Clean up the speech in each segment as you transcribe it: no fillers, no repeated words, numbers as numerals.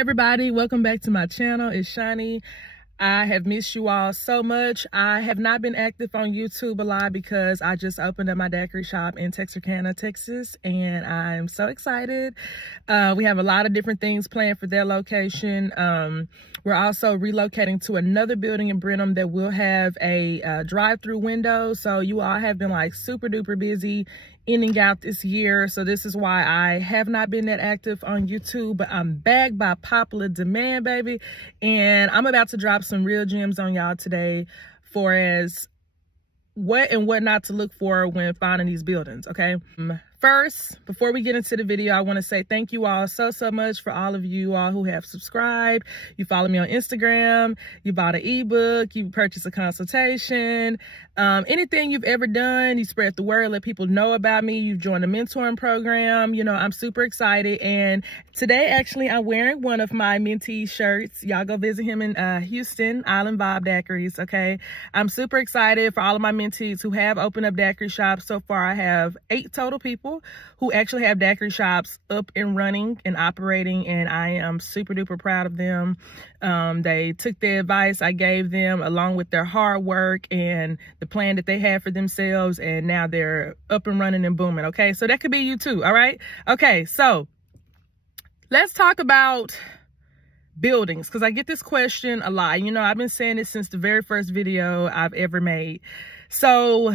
Everybody, welcome back to my channel. It's Shani. I have missed you all so much. I have not been active on YouTube a lot because I just opened up my daiquiri shop in Texarkana, Texas, and I'm so excited. We have a lot of different things planned for their location. We're also relocating to another building in Brenham that will have a drive-through window. So you all have been like super duper busy ending out this year. So this is why I have not been that active on YouTube, but I'm back by popular demand, baby. And I'm about to drop some real gems on y'all today for as what and what not to look for when finding these buildings, okay? First, before we get into the video, I want to say thank you all so much for all of you all who have subscribed. You follow me on Instagram, you bought an ebook, you purchased a consultation, anything you've ever done, you spread the word, let people know about me, you've joined a mentoring program. You know, I'm super excited. And today, actually, I'm wearing one of my mentee shirts. Y'all go visit him in Houston, Island Vibe Daiquiris, okay? I'm super excited for all of my mentees who have opened up daiquiri shops. So far, I have 8 total people who actually have daiquiri shops up and running and operating, and I am super duper proud of them. They took the advice I gave them along with their hard work and the plan that they had for themselves, and now they're up and running and booming, okay? So that could be you too, all right? Okay, so let's talk about buildings, because I get this question a lot. You know, I've been saying this since the very first video I've ever made. So,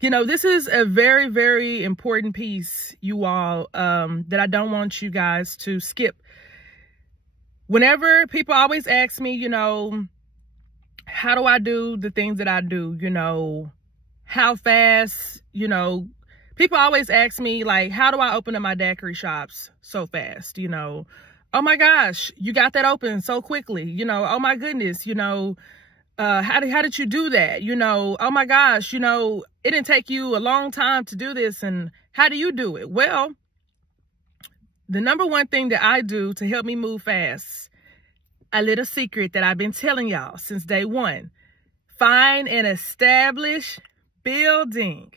you know, this is a very important piece, you all, that I don't want you guys to skip. Whenever people always ask me, you know, how do I do the things that I do? You know, how fast, you know, people always ask me, like, how do I open up my daiquiri shops so fast? You know, oh my gosh, you got that open so quickly. You know, oh my goodness, you know, how did you do that? You know, oh my gosh, you know, it didn't take you a long time to do this, and how do you do it? Well, the number one thing that I do to help me move fast, a little secret that I've been telling y'all since day one: find an established building.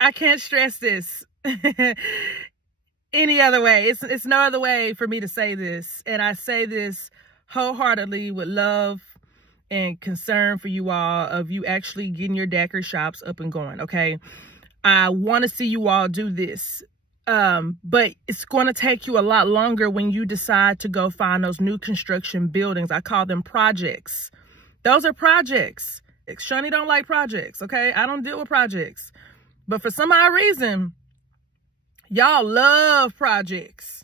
I can't stress this any other way. It's no other way for me to say this, and I say this wholeheartedly with love and concern for you all, of you actually getting your daiquiri shops up and going, okay? I want to see you all do this, but it's going to take you a lot longer when you decide to go find those new construction buildings. I call them projects. Those are projects. Shani don't like projects, okay? I don't deal with projects. But for some odd reason, y'all love projects.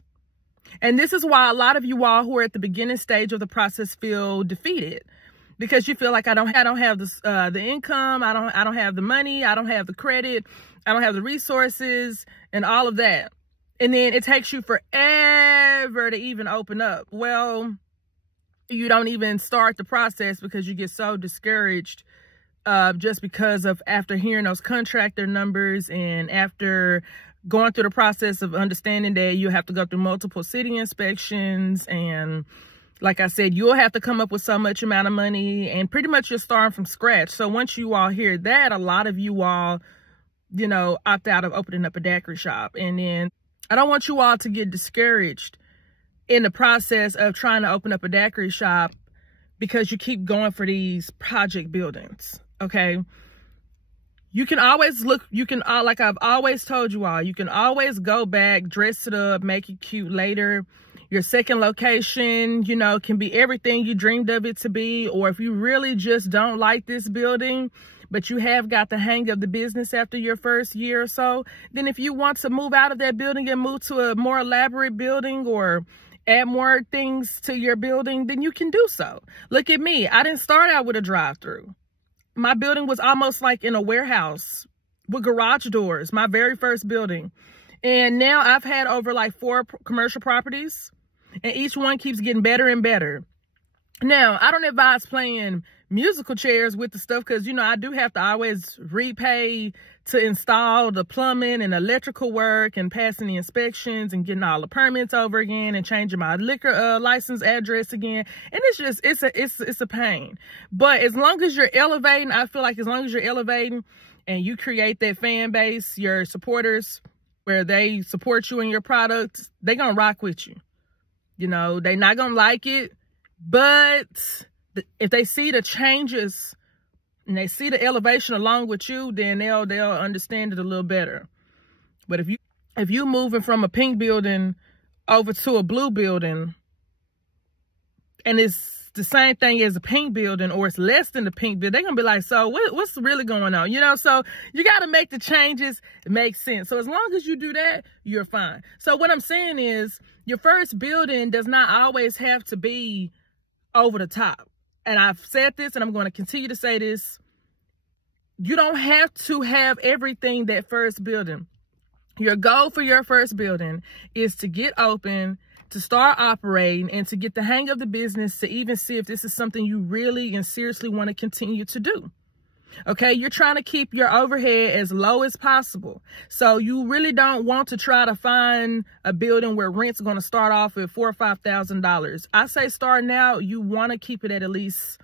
And this is why a lot of you all who are at the beginning stage of the process feel defeated, because you feel like I don't have the income, I don't have the money, I don't have the credit, I don't have the resources and all of that. And then it takes you forever to even open up. Well, you don't even start the process because you get so discouraged just because of after hearing those contractor numbers and after going through the process of understanding that you have to go through multiple city inspections. And like I said, you'll have to come up with so much amount of money, and pretty much you're starting from scratch. So once you all hear that, a lot of you all, you know, opt out of opening up a daiquiri shop. And then I don't want you all to get discouraged in the process of trying to open up a daiquiri shop because you keep going for these project buildings, okay? You can always look, like I've always told you all, you can always go back, dress it up, make it cute later. Your second location, you know, can be everything you dreamed of it to be. Or if you really just don't like this building, but you have got the hang of the business after your first year or so, then if you want to move out of that building and move to a more elaborate building or add more things to your building, then you can do so. Look at me. I didn't start out with a drive-through. My building was almost like in a warehouse with garage doors, my very first building. And now I've had over like 4 commercial properties, and each one keeps getting better and better. Now, I don't advise playing musical chairs with the stuff because, you know, I do have to always repay to install the plumbing and electrical work and passing the inspections and getting all the permits over again and changing my liquor license address again. And it's just, it's a pain. But as long as you're elevating, I feel like as long as you're elevating and you create that fan base, your supporters, where they support you in your product, they're going to rock with you. You know, they're not going to like it, but if they see the changes and they see the elevation along with you, then they'll understand it a little better. But if you moving from a pink building over to a blue building, and it's the same thing as a pink building, or it's less than the pink building, they're gonna be like, so what's really going on? You know, so you got to make the changes. It makes sense. So as long as you do that, you're fine. So what I'm saying is, your first building does not always have to be over the top. And I've said this, and I'm going to continue to say this. You don't have to have everything that first building. Your goal for your first building is to get open, to start operating, and to get the hang of the business, to even see if this is something you really and seriously want to continue to do. Okay, you're trying to keep your overhead as low as possible. So you really don't want to try to find a building where rent's going to start off at $4,000 or $5,000. I say starting out, you want to keep it at least,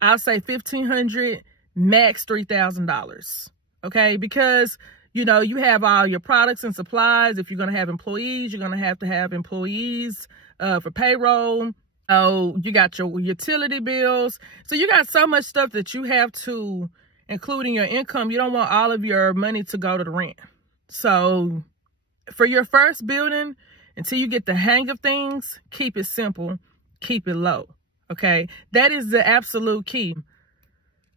I'll say $1,500, max $3,000. Okay, because you know, you have all your products and supplies. If you're going to have employees, you're going to have employees for payroll. Oh, you got your utility bills. So you got so much stuff that you have to include in your income. You don't want all of your money to go to the rent. So for your first building, until you get the hang of things, keep it simple, keep it low. Okay, that is the absolute key.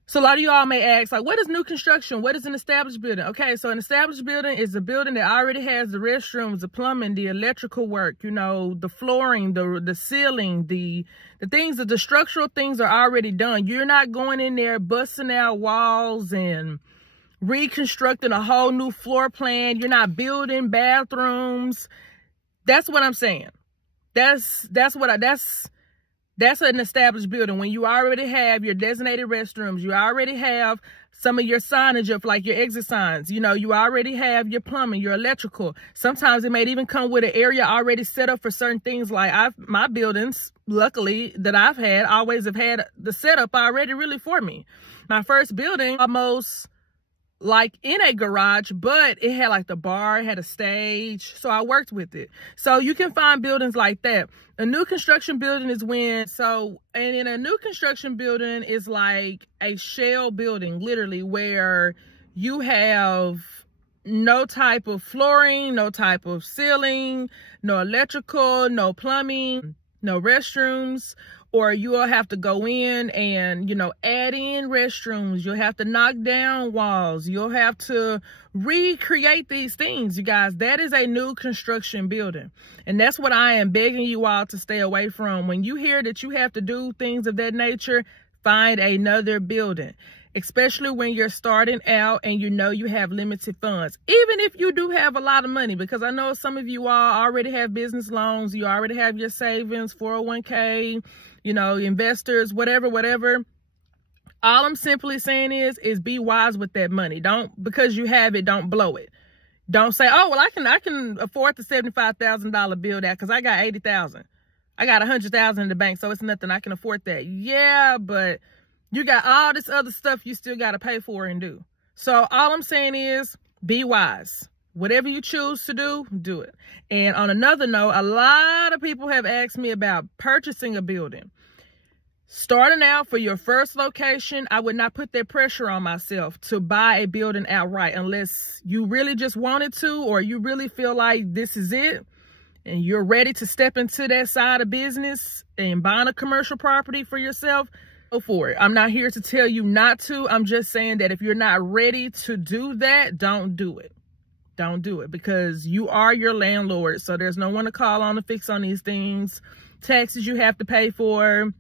So a lot of you all may ask, like, what is new construction? What is an established building? Okay, so an established building is a building that already has the restrooms, the plumbing, the electrical work, you know, the flooring, the ceiling, the things, the structural things are already done. You're not going in there busting out walls and reconstructing a whole new floor plan. You're not building bathrooms. That's what I'm saying. That's an established building. When you already have your designated restrooms, you already have some of your signage of like your exit signs, you know, you already have your plumbing, your electrical. Sometimes it may even come with an area already set up for certain things. Like my buildings, luckily, that I've had, always have had the setup already really for me. My first building, almost like in a garage, but it had like the bar, it had a stage, so I worked with it. So you can find buildings like that. A new construction building is and in a new construction building is like a shell building, literally, where you have no type of flooring, no type of ceiling, no electrical, no plumbing, no restrooms. Or you'll have to go in and, you know, add in restrooms. You'll have to knock down walls. You'll have to recreate these things, you guys. That is a new construction building. And that's what I am begging you all to stay away from. When you hear that you have to do things of that nature, find another building. Especially when you're starting out and you know you have limited funds. Even if you do have a lot of money, because I know some of you all already have business loans, you already have your savings, 401k, you know, investors, whatever. All I'm simply saying is be wise with that money. Don't, because you have it, don't blow it. Don't say, oh, well, I can afford the $75,000 bill that because I got $80,000. I got $100,000 in the bank, so it's nothing. I can afford that. Yeah, but you got all this other stuff you still got to pay for and do. So all I'm saying is be wise. Whatever you choose to do, do it. And on another note, a lot of people have asked me about purchasing a building. Starting out for your first location, I would not put that pressure on myself to buy a building outright unless you really just wanted to, or you really feel like this is it and you're ready to step into that side of business and buying a commercial property for yourself. Go for it. I'm not here to tell you not to. I'm just saying that if you're not ready to do that, don't do it. Don't do it, because you are your landlord. So there's no one to call on to fix on these things. Taxes you have to pay for.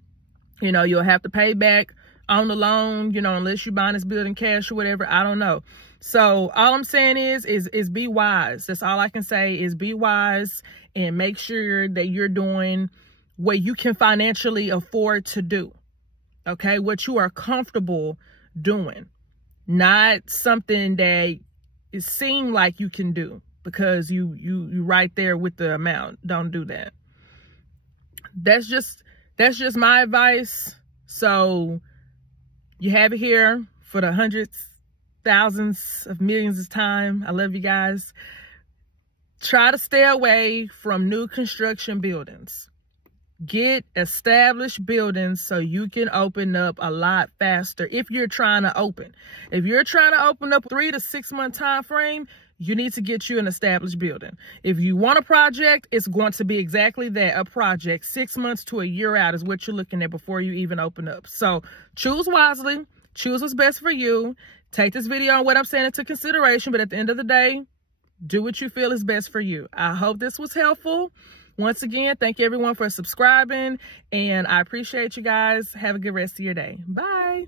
You know, you'll have to pay back on the loan, you know, unless you're buying this building cash or whatever. I don't know. So all I'm saying is be wise. That's all I can say is be wise and make sure that you're doing what you can financially afford to do. Okay, what you are comfortable doing, not something that it seems like you can do because you right there with the amount. Don't do that. That's just my advice. So you have it here for the hundreds, thousands of millions of time. I love you guys. Try to stay away from new construction buildings. Get established buildings so you can open up a lot faster if you're trying to open. If you're trying to open up 3 to 6 month time frame, you need to get you an established building. If you want a project, it's going to be exactly that, a project. 6 months to a year out is what you're looking at before you even open up. So choose wisely, choose what's best for you. Take this video and what I'm saying into consideration, but at the end of the day, do what you feel is best for you. I hope this was helpful. Once again, thank you everyone for subscribing, and I appreciate you guys. Have a good rest of your day. Bye.